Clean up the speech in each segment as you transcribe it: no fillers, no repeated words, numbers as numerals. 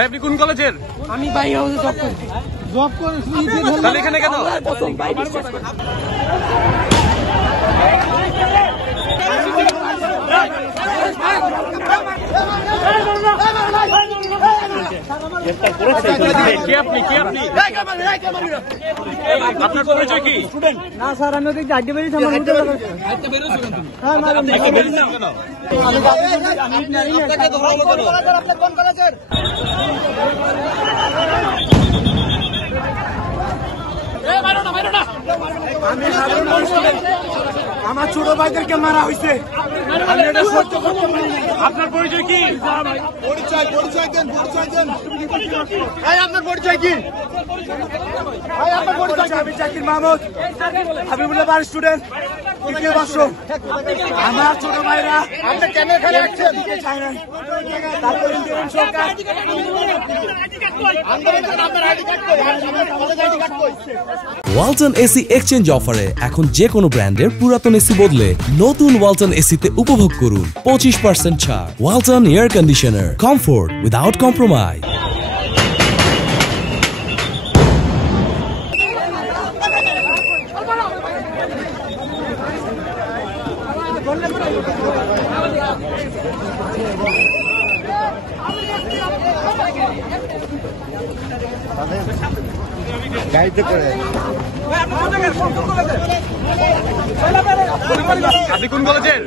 ভাই আপনি কোন কলেজের? আমি ভাই জব করি তাহলে এখানে কেন? কে আপনি আপনার পরিচয় কি? না স্যার আমি ওদিকে আগে বেরিয়েছি আমার ছোট ভাইদেরকে মারা হয়েছে। আপনার পরিচয় কি? পরিচয় দেন আপনার পরিচয় কি? আমি জাকির মাহমুদ হাবিবুল্লাহ বার স্টুডেন্ট তৃতীয় বর্ষ। আমার ছোট ভাইরা আপনি কেন এখানে আসছেন? তারপর সরকার ওয়ালটন এসি এক্সচেঞ্জ অফারে এখন যে কোনো ব্র্যান্ডের পুরাতন এসি বদলে নতুন ওয়ালটন এসিতে উপভোগ করুন 25% ছাড়। Walton air conditioner, comfort without compromise. আপনি কোন কলেজের?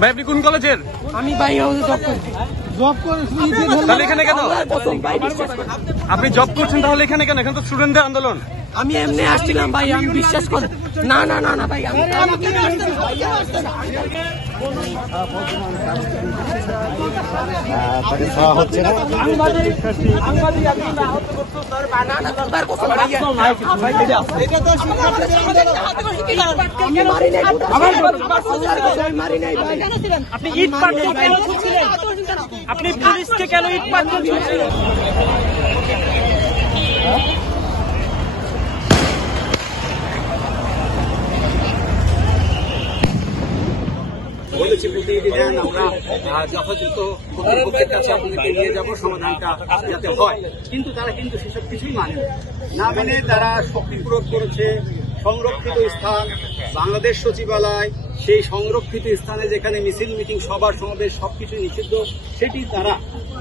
ভাই আপনি কোন কলেজের? আমি ভাই জব করি তাহলে এখানে কেন? আপনি জব করছেন তাহলে এখানে কেন? এখানে তো স্টুডেন্টদের আন্দোলন। আমি এমনি আসছিলাম ভাই, আমি বিশ্বাস করি না ভাই আপনি ইট পাটকেল কেন ছুটছিলেন? আপনি পুলিশকে কেন ইট পাটকেল ছুটছিলেন? বলেছি প্রতিনিধি দেন, আমরা যথাযথ কর্তৃপক্ষের কাছে আপনাদেরকে নিয়ে যাবো, সমাধানটা যাতে হয়। কিন্তু তারা কিন্তু সেসব কিছুই মানে না মেনে তারা শক্তি প্রয়োগ করেছে। সংরক্ষিত স্থান বাংলাদেশ সচিবালয়, সেই সংরক্ষিত স্থানে যেখানে মিছিল মিটিং সভা সমাবেশ সবকিছু নিষিদ্ধ, সেটি তারা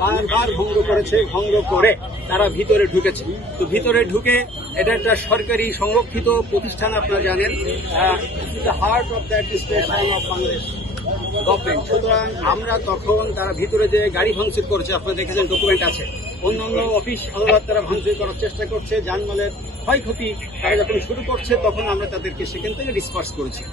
বারবার ভঙ্গ করেছে। ভঙ্গ করে তারা ভিতরে ঢুকেছে। তো ভিতরে ঢুকে এটা একটা সরকারি সংরক্ষিত প্রতিষ্ঠান, আপনারা জানেন, the heart of the administration of Bangladesh government. সুতরাং আমরা তখন তারা ভিতরে যে গাড়ি ভাঙচুর করেছে, আপনারা দেখেছেন, ডকুমেন্ট আছে। অন্যান্য অফিস আদালত তারা ভাঙচুর করার চেষ্টা করছে। যানমালের ক্ষয়ক্ষতি তারা যখন শুরু করছে তখন আমরা তাদেরকে সেখান থেকে ডিসপার্স করেছি।